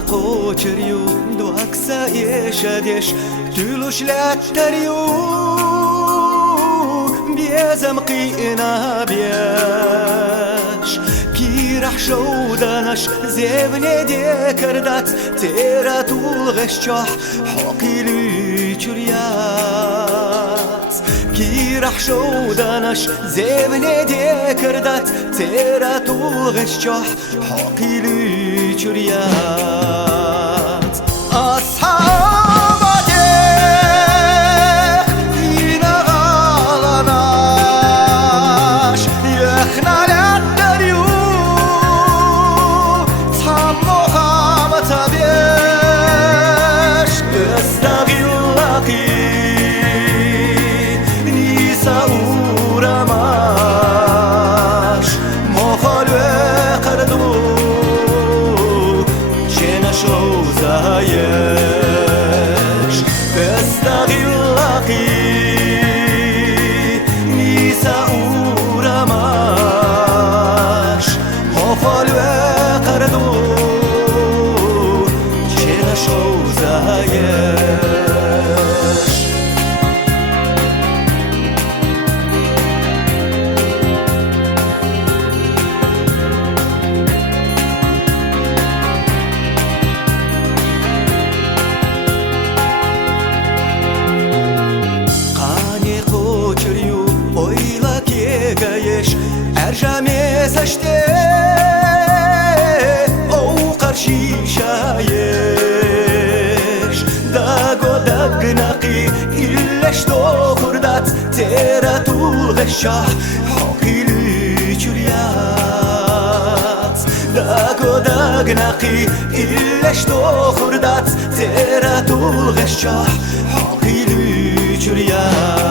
قوتريو دو أكسا يشاديش تلوش لا تريو بيزم قينا بيش كي رح شودانش زبني دي كردات تيرا طول غشاح حقي لي جريات كي رح شودانش زبني دي كردات تيرا طول غشاح حقي لي جريات أصحاب دينا غالناش يخنا للدريو تصموها متبيش تستغلقي نيسا ورماش مخالو قردو شوزايش تستغلقي نيسا ورماش مخالو قردو شنا شوزايش أرجع سشتي أو قرشي شايش داغو داغ نقي إلاش تو خردات تيرا طول غشاح حقي لي جريات داغو داغ نقي إلاش تو خردات تيرا طول غشاح حقي لي جريات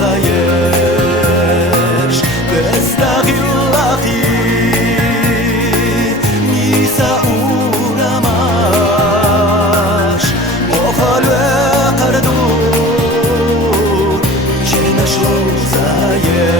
شوزايش تستغلقي نيسا ورماش مخالو قردو شنا شوزايش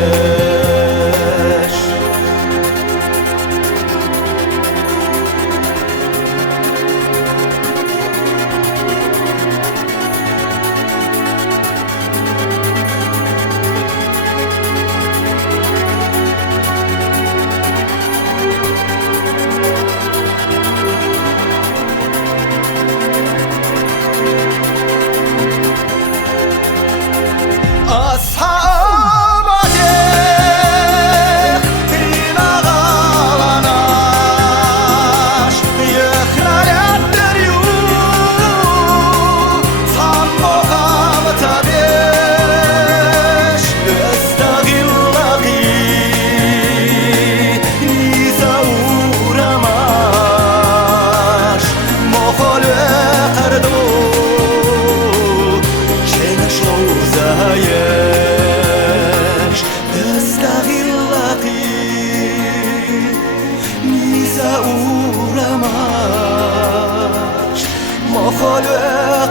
مخالو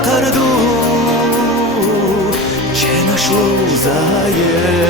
قردو شنا شوزايش